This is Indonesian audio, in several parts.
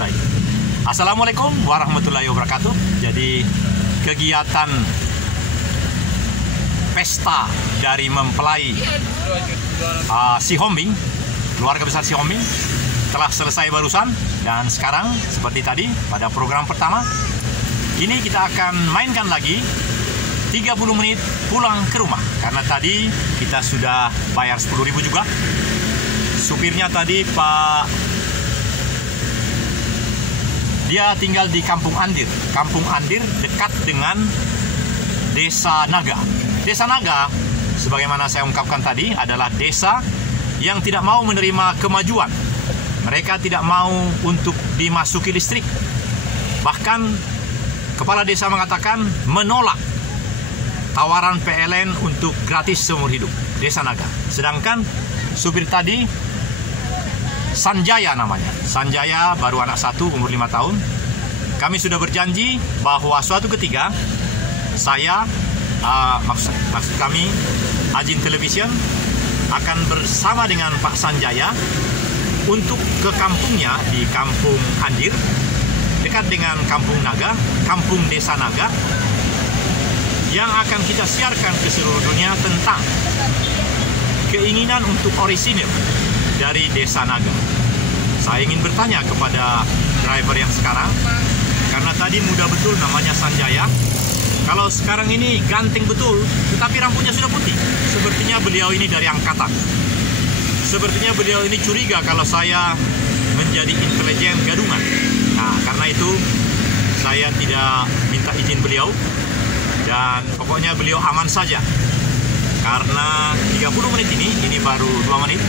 Budaya. Assalamualaikum warahmatullahi wabarakatuh. Jadi kegiatan pesta dari mempelai Sihombing, keluarga besar Sihombing, telah selesai barusan. Dan sekarang seperti tadi pada program pertama, ini kita akan mainkan lagi 30 menit pulang ke rumah. Karena tadi kita sudah bayar 10.000 juga. Supirnya tadi Pak, dia tinggal di Kampung Andir. Kampung Andir dekat dengan Desa Naga. Desa Naga, sebagaimana saya ungkapkan tadi, adalah desa yang tidak mau menerima kemajuan. Mereka tidak mau untuk dimasuki listrik. Bahkan kepala desa mengatakan menolak tawaran PLN untuk gratis seumur hidup. Desa Naga. Sedangkan supir tadi Sanjaya namanya. Sanjaya baru anak satu, umur 5 tahun. Kami sudah berjanji bahwa suatu ketika saya, maksud kami, Ajin Television akan bersama dengan Pak Sanjaya untuk ke kampungnya di Kampung Andir, dekat dengan Kampung Naga, Kampung Desa Naga, yang akan kita siarkan ke seluruh dunia tentang keinginan untuk orisinil dari Desa Naga. Saya ingin bertanya kepada driver yang sekarang, karena tadi muda betul namanya Sanjaya. Kalau sekarang ini ganteng betul, tetapi rambutnya sudah putih. Sepertinya beliau ini dari angkatan. Sepertinya beliau ini curiga kalau saya menjadi intelijen gadungan. Nah, karena itu saya tidak minta izin beliau. Dan pokoknya beliau aman saja. Karena 30 menit ini baru 2 menit,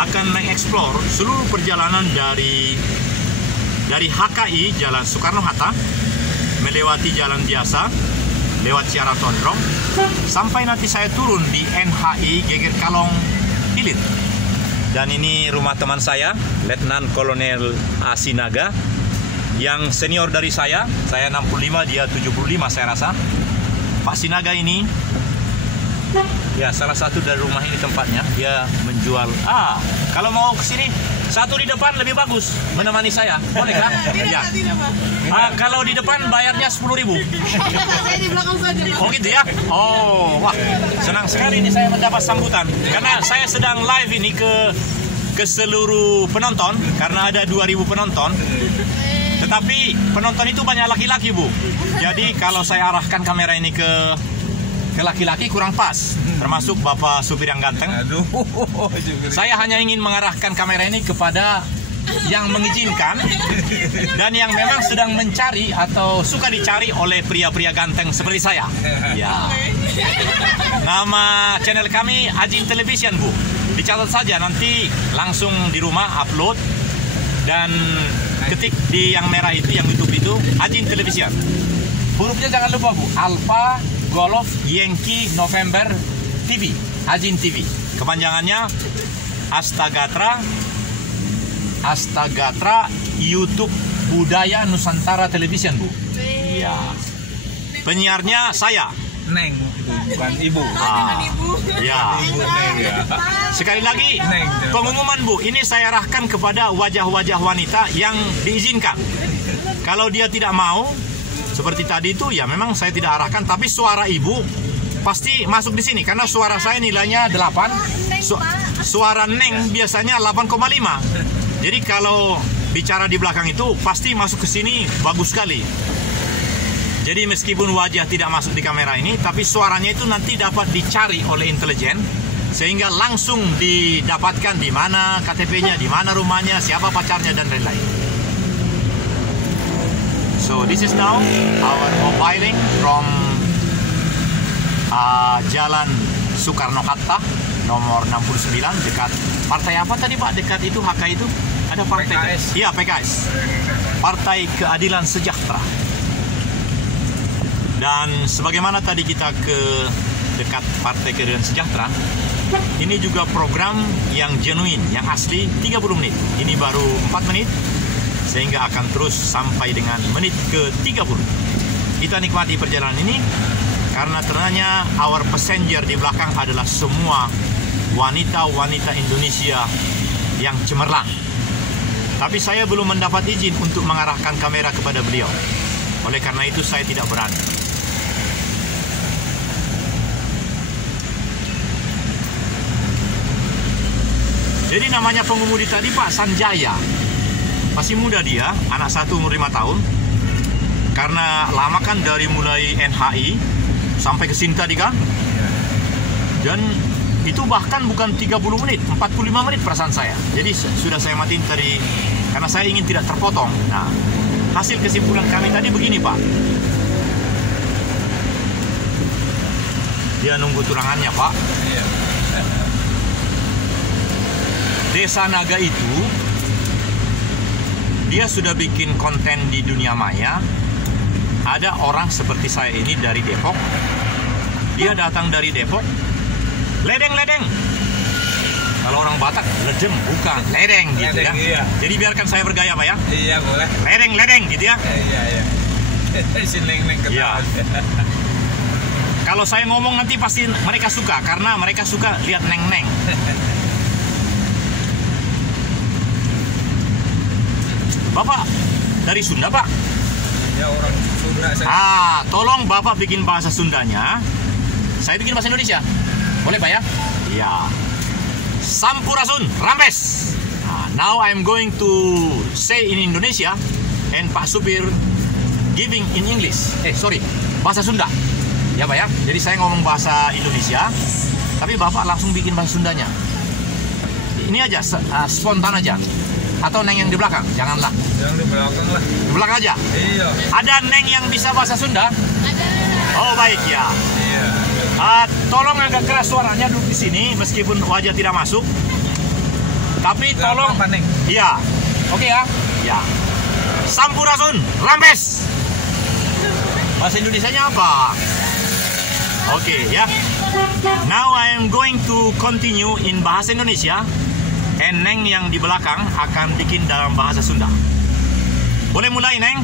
akan mengeksplor seluruh perjalanan dari HKI, Jalan Soekarno-Hatta, melewati jalan biasa, lewat Ciara Tondrong, sampai nanti saya turun di NHI Geger Kalong Hilir. Dan ini rumah teman saya, Letnan Kolonel Asinaga, yang senior dari saya 65, dia 75 saya rasa. Pak Sinaga ini, ya salah satu dari rumah ini tempatnya, dia menjual. Kalau mau ke sini, satu di depan lebih bagus, menemani saya, boleh kah? Ya. Kalau di depan bayarnya 10.000. Saya di belakang saja. Oh gitu ya? Oh, wah, senang sekali ini saya mendapat sambutan. Karena saya sedang live ini ke seluruh penonton, karena ada 2.000 penonton. Tetapi penonton itu banyak laki-laki, Bu. Jadi kalau saya arahkan kamera ini ke laki-laki kurang pas, termasuk Bapak supir yang ganteng. Saya hanya ingin mengarahkan kamera ini kepada yang mengizinkan dan yang memang sedang mencari atau suka dicari oleh pria-pria ganteng seperti saya. Ya. Nama channel kami Ajin Television, Bu. Dicatat saja, nanti langsung di rumah upload dan ketik di yang merah itu, yang YouTube itu, Ajin Television. Hurufnya jangan lupa, Bu. Alpha Golf Yankee November TV, Ajin TV. Kepanjangannya Astagatra YouTube Budaya Nusantara Television, Bu. Iya. Penyiarnya saya, Neng, itu bukan ibu. Ya. Ibu Neng ya. Sekali lagi, Neng. pengumuman, Bu, ini saya arahkan kepada wajah-wajah wanita yang diizinkan. Kalau dia tidak mau, seperti tadi itu, ya memang saya tidak arahkan, tapi suara ibu pasti masuk di sini, karena suara saya nilainya 8. Suara Neng biasanya 8,5. Jadi kalau bicara di belakang itu, pasti masuk ke sini bagus sekali. Jadi meskipun wajah tidak masuk di kamera ini, tapi suaranya itu nanti dapat dicari oleh intelijen, sehingga langsung didapatkan di mana KTP-nya, di mana rumahnya, siapa pacarnya, dan lain-lain. So this is now our mobiling from Jalan Soekarno-Hatta nomor 69, dekat partai apa tadi, Pak? Dekat itu HK itu ada partai. PKS. Iya, PKS. Partai Keadilan Sejahtera. Dan sebagaimana tadi kita ke dekat Partai Keadilan Sejahtera, ini juga program yang genuine, yang asli, 30 menit. Ini baru 4 menit, sehingga akan terus sampai dengan menit ke-30. Kita nikmati perjalanan ini, karena ternyata our passenger di belakang adalah semua wanita-wanita Indonesia yang cemerlang. Tapi saya belum mendapat izin untuk mengarahkan kamera kepada beliau. Oleh karena itu saya tidak berani. Jadi namanya pengemudi tadi Pak Sanjaya. Masih muda dia, anak satu umur 5 tahun. Karena lama kan dari mulai NHI sampai ke sini tadi kan. Dan itu bahkan bukan 30 menit, 45 menit perasaan saya. Jadi sudah saya matiin tadi karena saya ingin tidak terpotong. Nah, hasil kesimpulan kami tadi begini Pak. Dia nunggu turangannya Pak. Iya. Desa Naga itu dia sudah bikin konten di dunia maya. Ada orang seperti saya ini dari Depok. Dia datang dari Depok. Ledeng. Kalau orang Batak ledem, bukan ledeng gitu ya. Iya. Jadi biarkan saya bergaya Pak ya. Iya, boleh. Ledeng gitu ya. Iya. Si neng Iya. ketawa. Kalau saya ngomong nanti pasti mereka suka karena mereka suka lihat neng. Bapak dari Sunda Pak? Ya, orang Sunda saya. Tolong Bapak bikin bahasa Sundanya. Saya bikin bahasa Indonesia. Boleh Pak ya? Iya. Sampurasun, Rampes. Now I'm going to say in Indonesia and Pak Supir giving in English. Bahasa Sunda. Ya Pak ya. Jadi saya ngomong bahasa Indonesia, tapi Bapak langsung bikin bahasa Sundanya. Ini aja, spontan aja. Atau neng yang di belakang, janganlah. Yang di belakang lah. Di belakang aja. Iya. Ada neng yang bisa bahasa Sunda? Ada. Oh baik ya. Iya. Tolong agak keras suaranya duduk di sini meskipun wajah tidak masuk. Tapi Gak tolong. apa-apa, Neng. Iya. Oke ya. Ya. Sampurasun, Rampes. Bahasa Indonesianya apa? Oke ya. Now I am going to continue in bahasa Indonesia. And Neng yang di belakang akan bikin dalam bahasa Sunda. Boleh mulai Neng?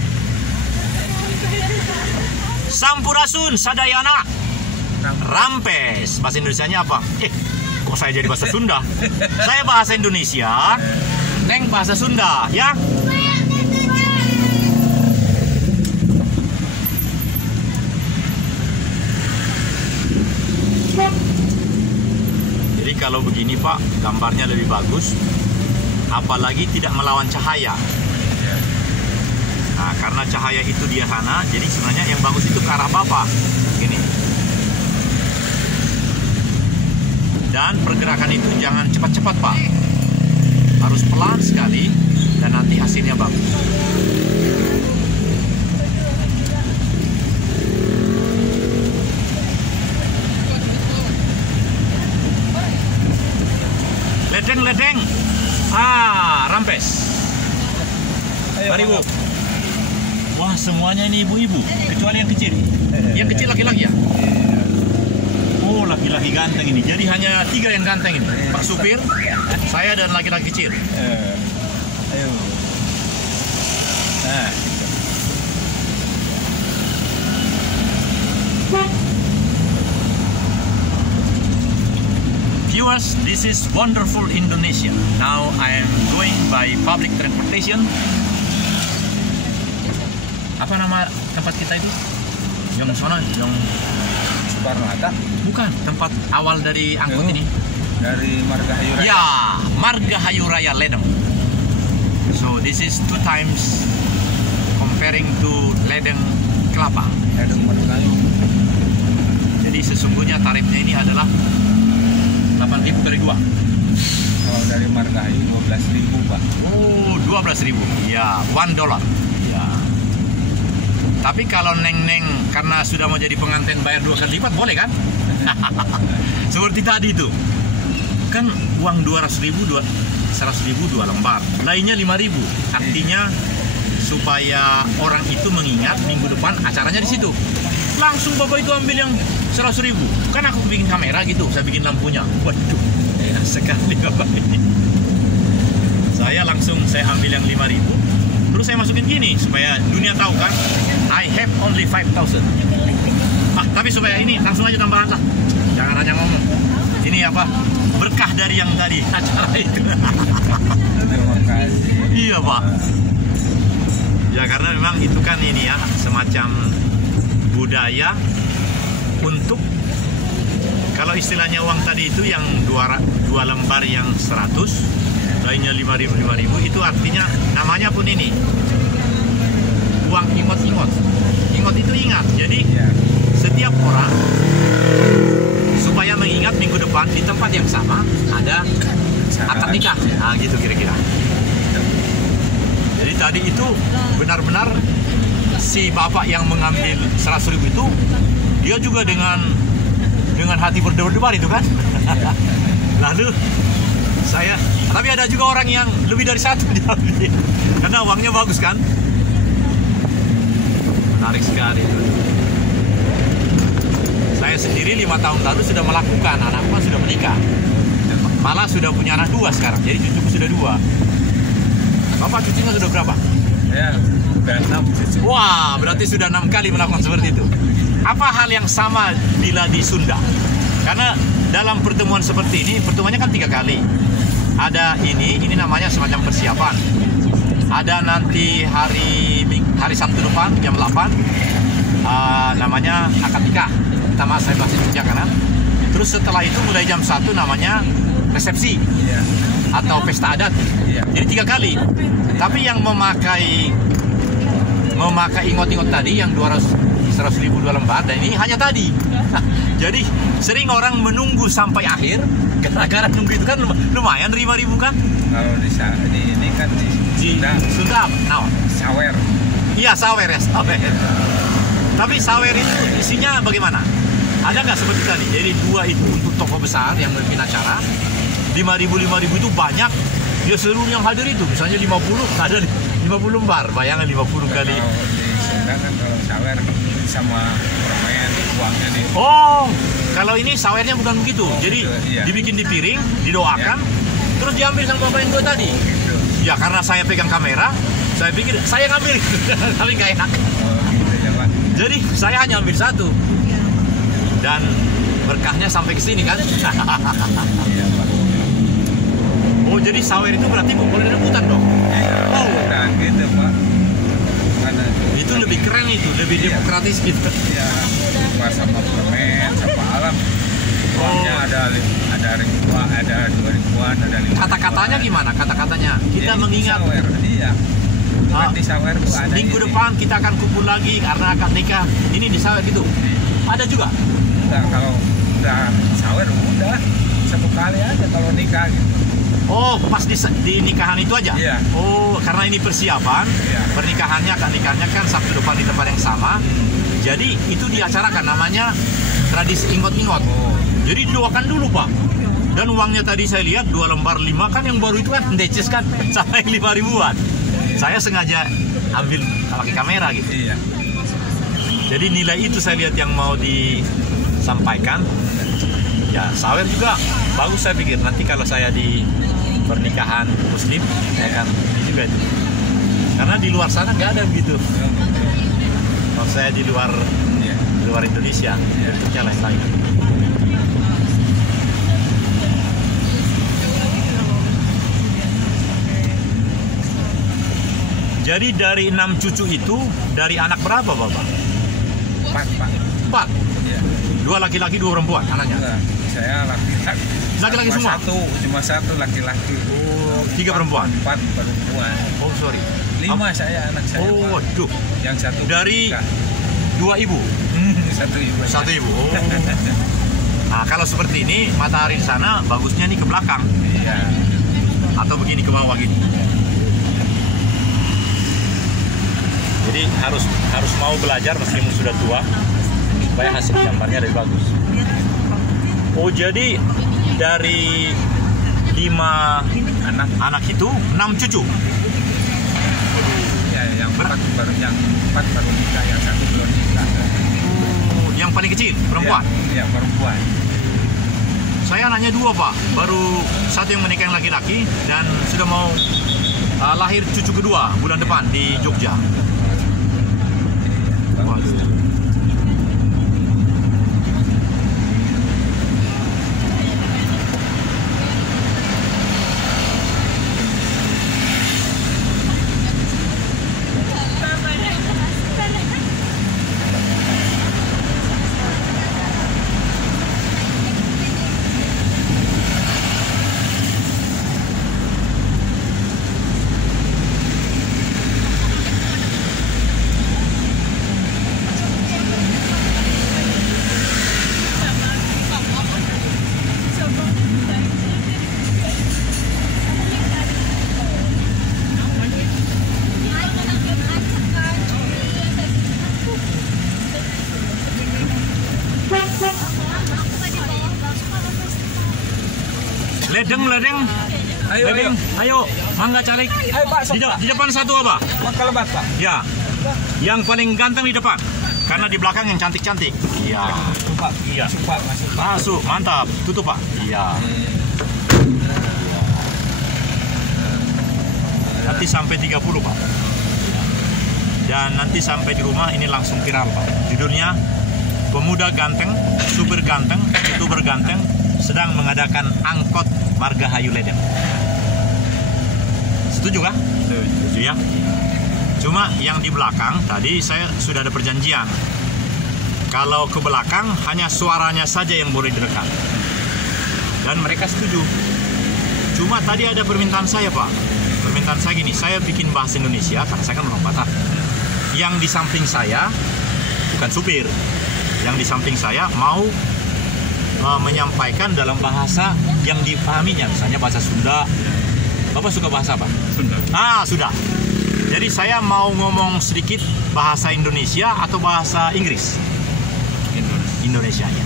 Sampurasun sadayana Rampes. Bahasa Indonesianya apa? Kok saya jadi bahasa Sunda? Saya bahasa Indonesia, Neng bahasa Sunda, ya? Jadi kalau begini Pak, gambarnya lebih bagus. Apalagi tidak melawan cahaya. Nah, karena cahaya itu dia sana, jadi sebenarnya yang bagus itu ke arah Bapak. Gini. Dan pergerakan itu jangan cepat-cepat Pak. Harus pelan sekali dan nanti hasilnya bagus. Ledeng. Rampes. Mari Bu. Wah, semuanya ini ibu-ibu, kecuali yang kecil. Yang kecil laki-laki ya? Oh, laki-laki ganteng ini. Jadi hanya 3 yang ganteng ini. Pak Supir, saya dan laki-laki kecil. Ayo. Nah, gitu. Viewers, this is wonderful Indonesia. Now I am going by public transportation. Apa nama tempat kita itu? Yang sana, yang Soekarno-Hatta. bukan tempat awal dari angkot ini. Dari Margahayu Raya. Ya, Margahayu Raya Ledeng. So this is 2 times comparing to Ledeng Kelapa. Ledeng Margahayu. Jadi sesungguhnya tarifnya ini adalah 8.000 kali 2. Kalau dari Margahayu 12.000 Pak. Oh, 12.000. Ya, $1. Ya. Tapi kalau neng-neng karena sudah mau jadi pengantin bayar 2 kali lipat, boleh kan? Seperti tadi itu. Kan uang 200.000, 100.000 2 lembar. Lainnya 5.000. Artinya supaya orang itu mengingat minggu depan acaranya di situ. Langsung Bapak itu ambil yang 100.000. Kan aku bikin kamera gitu, saya bikin lampunya. Waduh, enak sekali Bapak ini. Saya ambil yang 5.000. Terus saya masukin gini supaya dunia tahu kan, I have only 5,000. Tapi supaya ini langsung aja tambahan lah. Jangan hanya ngomong. Ini apa? Berkah dari yang tadi acara itu. kasih. Iya Pak. Ya karena memang itu kan ini ya semacam budaya untuk, kalau istilahnya uang tadi itu yang dua lembar yang 100, lainnya 5.000 itu artinya namanya pun ini uang ingot-ingot. Ingot itu ingat. Jadi Ya. setiap orang supaya mengingat minggu depan di tempat yang sama ada akad nikah. Nah gitu kira-kira. Jadi tadi itu benar-benar si bapak yang mengambil 100.000 itu dia juga dengan hati berdebar-debar itu kan. Lalu tapi ada juga orang yang lebih dari satu diambil karena uangnya bagus kan. Menarik sekali itu. Saya sendiri 5 tahun lalu sudah melakukan, anakku kan sudah menikah, malah sudah punya anak 2 sekarang, jadi cucuku sudah 2. Bapak cucunya sudah berapa? Ya, udah 6 cucu. Wah, berarti sudah 6 kali melakukan seperti itu. Apa hal yang sama bila di Sunda? Karena dalam pertemuan seperti ini, pertemuannya kan 3 kali. Ada ini namanya semacam persiapan. Ada nanti hari Sabtu depan jam 8, namanya akad nikah. Pertama saya bahas itu kanan. Terus setelah itu mulai jam 1 namanya resepsi Iya. atau pesta adat. Iya. Jadi 3 kali. Tapi yang memakai ingot-ingot tadi yang 100.000 2 lembar, dan ini hanya tadi. Jadi sering orang menunggu sampai akhir, gara-gara nunggu itu kan lumayan 5.000 kan? Kalau di ini kan di Sunda, nah, sawer. iya sawer ya, sawer. Tapi sawer itu isinya bagaimana? Ada nggak seperti tadi? Jadi 2 itu untuk tokoh besar yang memimpin acara, 5.000 itu banyak. Dia seluruh yang hadir itu, misalnya 50, ada 50 lembar, bayangkan 50 kali. Kalau di Sunda kan kalau sawer sama permen uangnya di. Oh, kalau ini sawernya bukan begitu. Jadi iya. dibikin di piring, didoakan, terus diambil sama bapak yang 2 tadi. Gitu. Ya karena saya pegang kamera, saya pikir saya ngambil, tapi nggak enak. Oh, gitu ya Pak. Jadi saya hanya ambil 1 dan berkahnya sampai ke sini kan. Iya Pak. Oh, jadi sawer itu berarti boleh rebutan dong. Iya. Oh. Nah gitu Pak. Karena Itu lebih keren itu, lebih Iya. demokratis gitu. ya Pak, sama permen, sama alam. Uangnya ada ribuan, ada 2.000-an, ada 5.000-an. Kata-katanya gimana? Kata-katanya kita Jadi mengingat sawer, iya. Ah, Di sawer tuh ada minggu ini. depan kita akan kumpul lagi karena akad nikah. Ini di sawer gitu. Ada juga. Enggak, kalau udah sawer udah 1 kali aja kalau nikah gitu. Oh, pas di nikahan itu aja? Iya. Oh, karena ini persiapan. Iya. Pernikahannya, akad nikahnya kan Sabtu depan di tempat yang sama. Jadi itu diacarakan, namanya tradisi ingot-ingot. Oh, Jadi didoakan dulu Pak. Dan uangnya tadi saya lihat 2 lembar 5 kan, yang baru itu kan decis kan sampai 5.000-an. Saya sengaja ambil pakai kamera gitu. iya. Jadi nilai itu saya lihat yang mau disampaikan. Ya sawer juga bagus, saya pikir nanti kalau saya di pernikahan Muslim, ya kan ini juga itu. Karena di luar sana nggak ada begitu. Kalau saya di luar Iya. Indonesia, bentuknya lain-lain. Jadi dari 6 cucu itu, dari anak berapa Bapak? 4 Pak. 4. Iya. 2 laki-laki, 2 perempuan anaknya. Enggak, saya laki-laki. Laki-laki Cuma semua? cuma satu laki-laki. Oh, 3 perempuan. 4 perempuan. Oh sorry. 5 saya, anak saya. Oh, Pak. waduh. Yang satu Dari nikah. 2 ibu. Satu ibu. 1 ibu. Oh. Nah, kalau seperti ini matahari di sana bagusnya nih ke belakang Iya. atau begini ke bawah gitu. Jadi harus mau belajar meskipun sudah tua supaya hasil gambarnya lebih bagus. Oh, jadi dari 5 anak itu 6 cucu. Ya, yang 4 baru nikah, yang 1 belum nikah. Oh, yang paling kecil perempuan. Iya, perempuan. Saya anaknya 2 Pak, baru 1 yang menikah yang laki-laki dan sudah mau lahir cucu kedua bulan depan di Jogja. Waduh. ledeng. Ayo. Ayo, mangga caleg. Ayo Pak, sok, Pak. Di depan satu apa? Mangga lebat Pak. Ya, yang paling ganteng di depan. Karena di belakang yang cantik-cantik. Iya. Masuk Pak. Iya. Masuk Pak, masuk Pak. Masuk, mantap. Tutup Pak. Iya. Nanti sampai 30 Pak. Dan nanti sampai di rumah ini langsung viral Pak. Judulnya pemuda ganteng, super ganteng, youtuber ganteng sedang mengadakan angkot Margahayu Ledeng. Setuju kah? Setuju ya. Cuma yang di belakang tadi saya sudah ada perjanjian. Kalau ke belakang hanya suaranya saja yang boleh direkam. Dan mereka setuju. Cuma tadi ada permintaan saya Pak. Permintaan saya gini, saya bikin bahasa Indonesia karena saya kan orang Batak. Yang di samping saya bukan supir. Yang di samping saya mau menyampaikan dalam bahasa yang dipahaminya, misalnya bahasa Sunda. Bapak suka bahasa apa? Sunda. Sudah. Jadi saya mau ngomong sedikit bahasa Indonesia atau bahasa Inggris? Indonesia ya.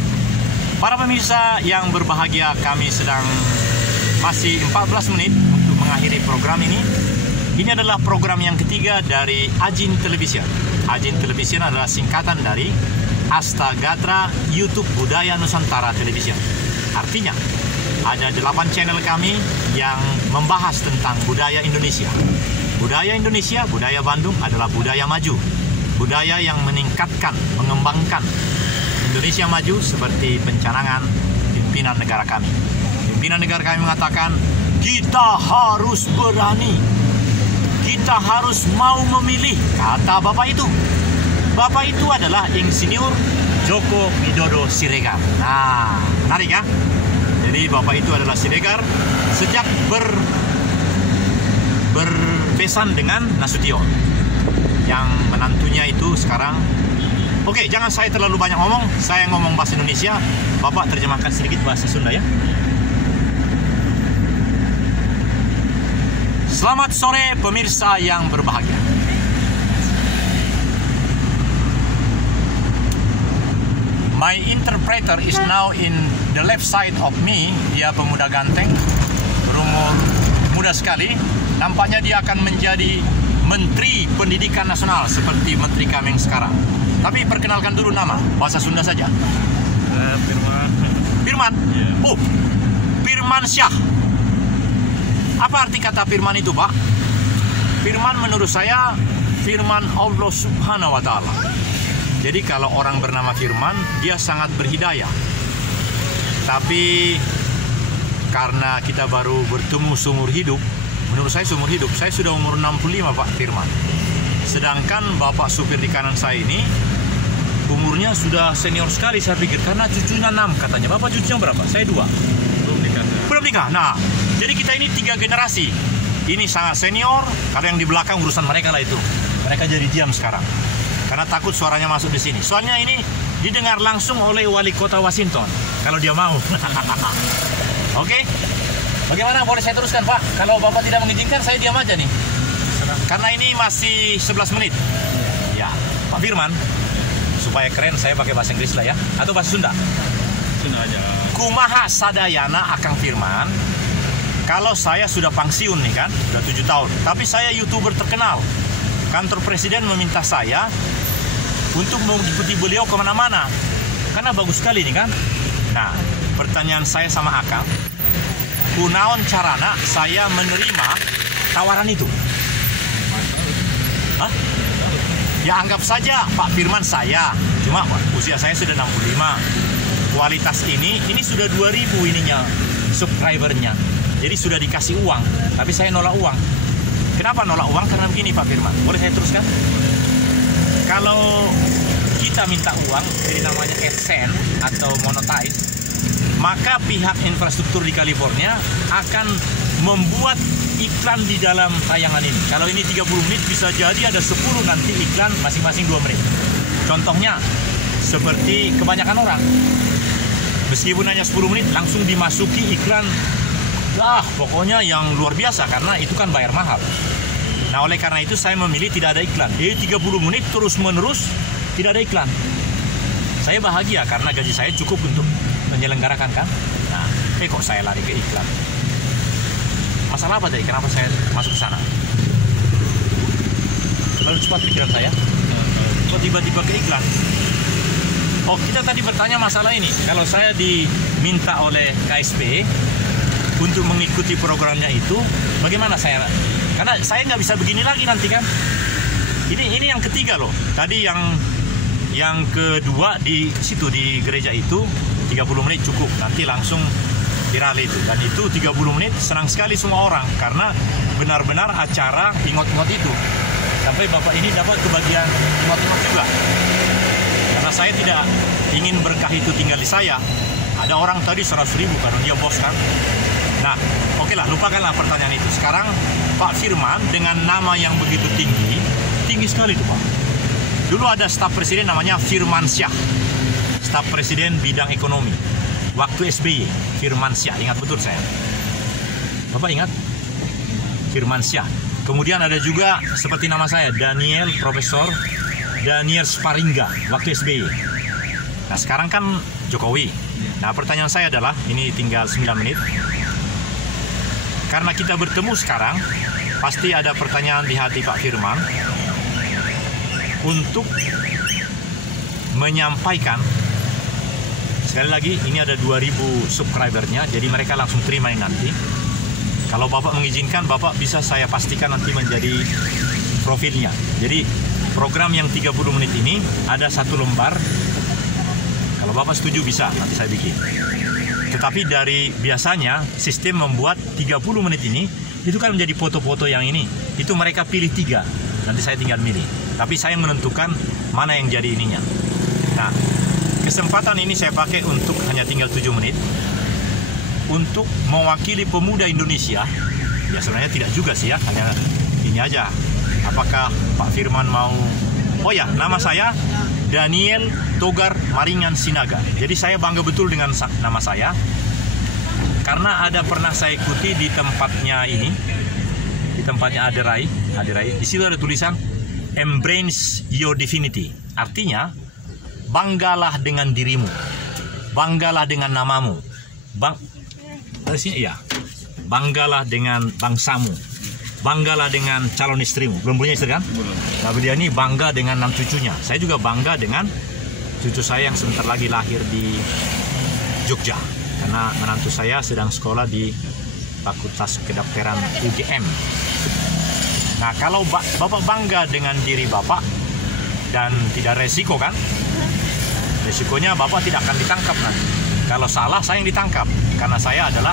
Para pemirsa yang berbahagia, kami sedang masih 14 menit untuk mengakhiri program ini. Ini adalah program yang ketiga dari Ajin Television. Ajin Television adalah singkatan dari Astagatra YouTube Budaya Nusantara Television. Artinya, ada 8 channel kami yang membahas tentang budaya Indonesia. Budaya Indonesia, budaya Bandung adalah budaya maju. Budaya yang meningkatkan, mengembangkan Indonesia maju seperti pencanangan pimpinan negara kami. Pimpinan negara kami mengatakan, kita harus berani. Kita harus mau memilih, kata Bapak itu. Bapak itu adalah Insinyur Joko Widodo Siregar. Nah, menarik ya. Jadi Bapak itu adalah Siregar sejak berbesan dengan Nasution. Yang menantunya itu sekarang. Oke, jangan saya terlalu banyak ngomong. Saya ngomong bahasa Indonesia. Bapak terjemahkan sedikit bahasa Sunda ya. Selamat sore pemirsa yang berbahagia. My interpreter is now in the left side of me. Dia pemuda ganteng, berumur muda sekali. Nampaknya dia akan menjadi Menteri Pendidikan Nasional seperti Menteri kami yang sekarang. Tapi perkenalkan dulu nama, bahasa Sunda saja. Firman. Firman? Yeah. Oh, Firman Syah. Apa arti kata firman itu, Pak? Firman menurut saya firman Allah Subhanahu wa Ta'ala. Jadi kalau orang bernama Firman, dia sangat berhidayah. Tapi karena kita baru bertemu seumur hidup, menurut saya seumur hidup, saya sudah umur 65 Pak Firman. Sedangkan Bapak supir di kanan saya ini umurnya sudah senior sekali saya pikir, karena cucunya 6 katanya. Bapak cucunya berapa? Saya 2. Belum nikah. Nah, jadi kita ini 3 generasi. Ini sangat senior, kalau yang di belakang urusan mereka lah itu. Mereka jadi diam sekarang. Karena takut suaranya masuk di sini. Soalnya ini didengar langsung oleh Wali Kota Washington. Kalau dia mau. Oke? Bagaimana? Boleh saya teruskan, Pak? Kalau Bapak tidak mengizinkan, saya diam aja nih. Karena ini masih 11 menit. Ya, Pak Firman. Supaya keren, saya pakai bahasa Inggris lah ya. Atau bahasa Sunda? Sunda aja. Kumaha sadayana Akang Firman. Kalau saya sudah pensiun nih kan, sudah 7 tahun. Tapi saya YouTuber terkenal. Kantor Presiden meminta saya untuk mengikuti beliau kemana-mana. Karena bagus sekali nih kan. Nah, pertanyaan saya sama Akang, kunaon carana saya menerima tawaran itu? Hah? Ya anggap saja Pak Firman saya. Cuma usia saya sudah 65. Kualitas ini sudah 2000 ininya subscribernya. Jadi sudah dikasih uang, tapi saya nolak uang. Kenapa nolak uang? Karena begini Pak Firman. Boleh saya teruskan? Kalau kita minta uang dari namanya AdSense atau monetize, maka pihak infrastruktur di California akan membuat iklan di dalam tayangan ini. Kalau ini 30 menit, bisa jadi ada 10 nanti iklan masing-masing 2 menit. Contohnya seperti kebanyakan orang, meskipun hanya 10 menit langsung dimasuki iklan. Pokoknya yang luar biasa, karena itu kan bayar mahal. Nah, oleh karena itu saya memilih tidak ada iklan. Jadi 30 menit terus-menerus tidak ada iklan. Saya bahagia karena gaji saya cukup untuk menyelenggarakan kan. Nah, kok saya lari ke iklan? masalah apa tadi? Kenapa saya masuk ke sana? Lalu cepat pikiran saya. Kok tiba-tiba ke iklan? Oh, kita tadi bertanya masalah ini. Kalau saya diminta oleh KSP untuk mengikuti programnya itu, bagaimana saya? Karena saya nggak bisa begini lagi nanti kan. Ini yang ketiga loh. Tadi yang kedua di situ di gereja itu 30 menit cukup. Nanti langsung viral itu. Dan itu 30 menit senang sekali semua orang karena benar-benar acara ingot-ingot itu. Sampai Bapak ini dapat kebagian ingot-ingot juga. Karena saya tidak ingin berkah itu tinggal di saya. Ada orang tadi 100.000 karena dia bos kan. Nah, oke lah, lupakanlah pertanyaan itu. Sekarang Pak Firman dengan nama yang begitu tinggi sekali tuh Pak. Dulu ada staf presiden namanya Firmansyah, staf presiden bidang ekonomi. Waktu SBY, Firmansyah, ingat betul saya. Bapak ingat? Firmansyah. Kemudian ada juga seperti nama saya, Profesor Daniel Sparingga, waktu SBY. Nah sekarang kan Jokowi. Nah pertanyaan saya adalah, ini tinggal 9 menit. Karena kita bertemu sekarang, pasti ada pertanyaan di hati Pak Firman untuk menyampaikan. Sekali lagi, ini ada 2.000 subscribernya, jadi mereka langsung terima ini nanti. Kalau Bapak mengizinkan, Bapak bisa saya pastikan nanti menjadi profilnya. Jadi program yang 30 menit ini ada 1 lembar. Kalau Bapak setuju bisa, nanti saya bikin. Tetapi dari biasanya sistem membuat 30 menit ini, itu kan menjadi foto-foto yang ini. Itu mereka pilih 3, nanti saya tinggal milih. Tapi saya menentukan mana yang jadi ininya. Nah, kesempatan ini saya pakai untuk hanya tinggal 7 menit. Untuk mewakili pemuda Indonesia. Ya sebenarnya tidak juga sih ya, hanya ini aja. Apakah Pak Firman mau? Oh ya, nama saya Daniel Togar Maringan Sinaga. Jadi saya bangga betul dengan nama saya. Karena ada pernah saya ikuti di tempatnya ini. Di tempatnya Aderai. Di situ ada tulisan Embrace Your Divinity. Artinya, banggalah dengan dirimu. Banggalah dengan namamu. Iya. Banggalah dengan bangsamu. Banggalah dengan calon istrimu. Belum punya istri kan? Belum. Nah, dia ini bangga dengan 6 cucunya. Saya juga bangga dengan cucu saya yang sebentar lagi lahir di Jogja. Karena menantu saya sedang sekolah di Fakultas Kedokteran UGM. Nah, kalau Bapak bangga dengan diri Bapak dan tidak resiko kan? Resikonya Bapak tidak akan ditangkap nanti. Kalau salah, saya yang ditangkap. Karena saya adalah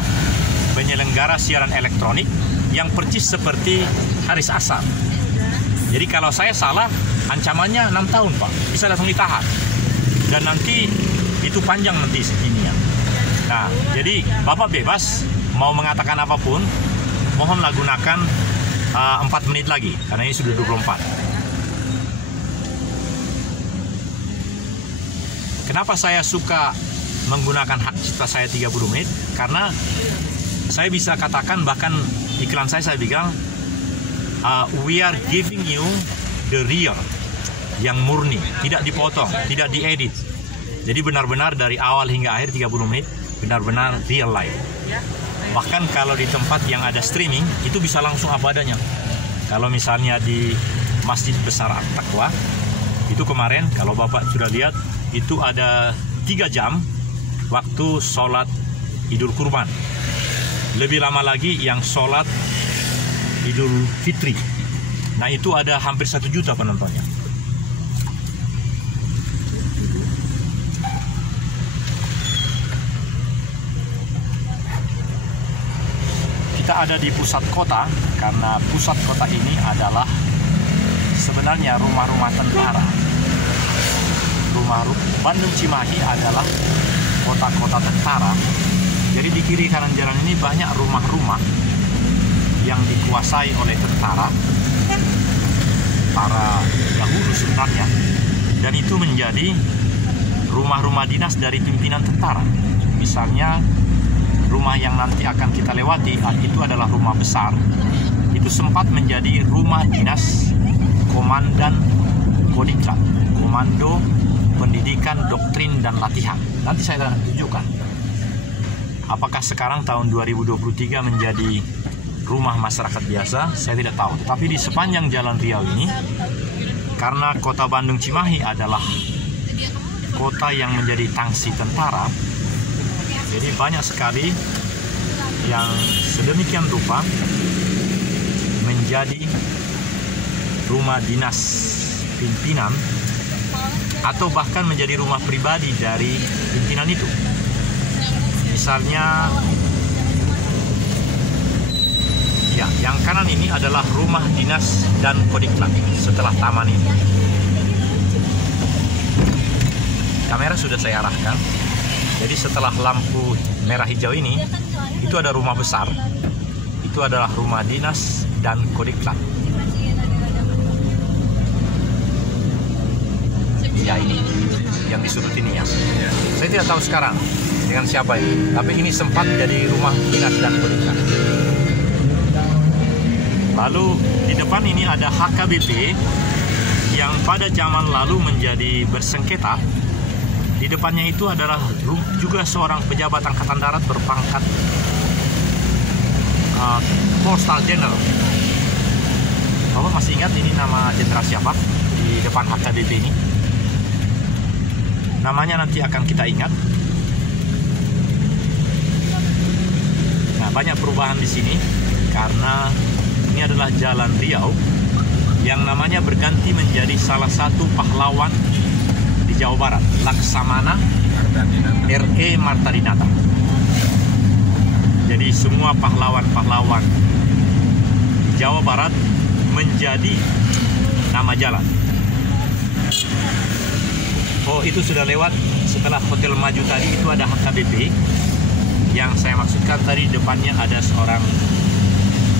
penyelenggara siaran elektronik yang percis seperti Haris Asar. Jadi kalau saya salah, ancamannya 6 tahun Pak. Bisa langsung ditahan. Dan nanti itu panjang nanti ininya. Nah, jadi Bapak bebas mau mengatakan apapun. Mohonlah gunakan 4 menit lagi. Karena ini sudah 24. Kenapa saya suka menggunakan hak cipta saya 30 menit? Karena saya bisa katakan, bahkan iklan saya bilang we are giving you the real, yang murni, tidak dipotong, tidak diedit. Jadi benar-benar dari awal hingga akhir 30 menit, benar-benar real life. Bahkan kalau di tempat yang ada streaming, itu bisa langsung apa adanya. Kalau misalnya di Masjid Besar At-Taqwa, itu kemarin kalau Bapak sudah lihat, itu ada 3 jam waktu sholat Idul Kurban. Lebih lama lagi yang sholat Idul Fitri. Nah itu ada hampir 1 juta penontonnya. Kita ada di pusat kota, karena pusat kota ini adalah sebenarnya rumah-rumah tentara. Bandung Cimahi adalah kota-kota tentara. Jadi di kiri kanan jalan ini banyak rumah-rumah yang dikuasai oleh tentara dahulu sebenarnya, dan itu menjadi rumah-rumah dinas dari pimpinan tentara. Misalnya rumah yang nanti akan kita lewati itu adalah rumah besar. Itu sempat menjadi rumah dinas Komandan Kodiklat, Komando Pendidikan, Doktrin, dan Latihan. Nanti saya akan tunjukkan apakah sekarang tahun 2023 menjadi rumah masyarakat biasa, saya tidak tahu. Tapi di sepanjang Jalan Riau ini, karena kota Bandung Cimahi adalah kota yang menjadi tangsi tentara, jadi banyak sekali yang sedemikian rupa menjadi rumah dinas pimpinan atau bahkan menjadi rumah pribadi dari pimpinan itu. Misalnya, ya, yang kanan ini adalah rumah dinas dan Kodiklat setelah taman ini. Kamera sudah saya arahkan. Jadi setelah lampu merah hijau ini, itu ada rumah besar. Itu adalah rumah dinas dan Kodiklat. Ya, ini yang di sudut ini ya. Saya tidak tahu sekarang dengan siapa ini, tapi ini sempat jadi rumah dinas dan Kodiklat. Lalu di depan ini ada HKBP yang pada zaman lalu menjadi bersengketa. Di depannya itu adalah juga seorang pejabat angkatan darat berpangkat Postal General. Bapak masih ingat ini nama jenderal siapa di depan HKBP ini? Namanya nanti akan kita ingat. Nah, banyak perubahan di sini karena ini adalah Jalan Riau yang namanya berganti menjadi salah satu pahlawan di Jawa Barat, Laksamana R.E. Martadinata. Jadi semua pahlawan-pahlawan di Jawa Barat menjadi nama jalan. Oh, itu sudah lewat. Setelah Hotel Maju tadi itu ada HKBP. Yang saya maksudkan tadi depannya ada seorang,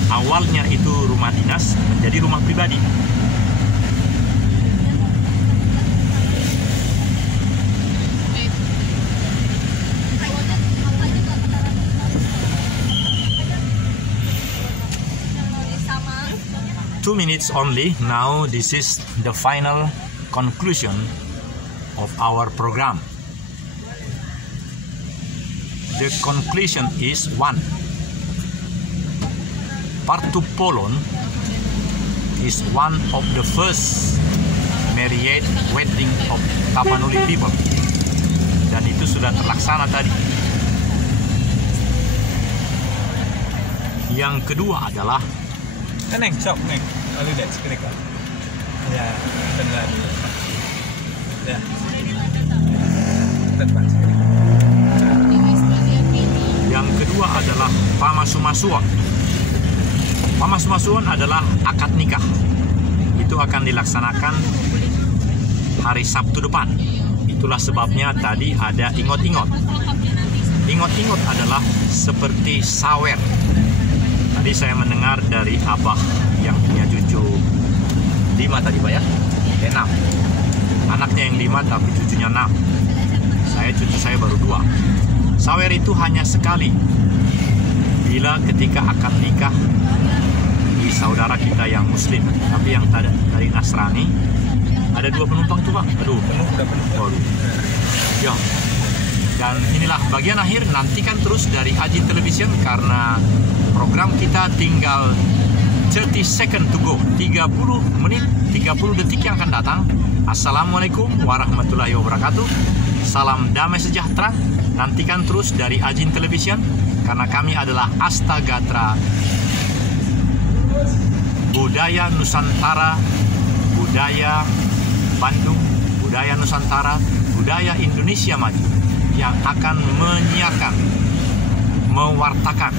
awalnya itu rumah dinas menjadi rumah pribadi. Two minutes only. Now this is the final conclusion of our program. The conclusion is 1. Partu Polon is one of the first marriage wedding of Tapanuli people, dan itu sudah terlaksana tadi. Yang kedua adalah Neng, sok neng, lalu deh, sekali kan? Ya, benar. Ya, tepat. Yang kedua adalah Pamasumasuan. Pamasumasuan adalah akad nikah. Itu akan dilaksanakan hari Sabtu depan. Itulah sebabnya tadi ada ingot-ingot. Ingot-ingot adalah seperti sawer. Tadi saya mendengar dari abah yang punya cucu 5 tadi Pak ya? 6. Anaknya yang 5 tapi cucunya 6. Cucu saya baru 2. Sawer itu hanya sekali. Bila ketika akad nikah di saudara kita yang muslim, tapi yang dari Nasrani, ada 2 penumpang tuh Pak. Aduh, penuh. Ya. Dan inilah bagian akhir. Nantikan terus dari Ajin Television karena program kita tinggal 30 second to go. 30 menit, 30 detik yang akan datang. Assalamualaikum warahmatullahi wabarakatuh. Salam damai sejahtera. Nantikan terus dari Ajin Television karena kami adalah Astagatra Budaya Nusantara, budaya Bandung, budaya Nusantara, budaya Indonesia Maju yang akan menyiarkan, mewartakan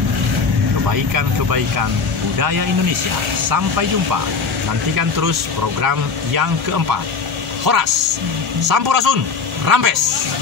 kebaikan-kebaikan budaya Indonesia. Sampai jumpa. Nantikan terus program yang keempat. Horas, Sampurasun, Rampes.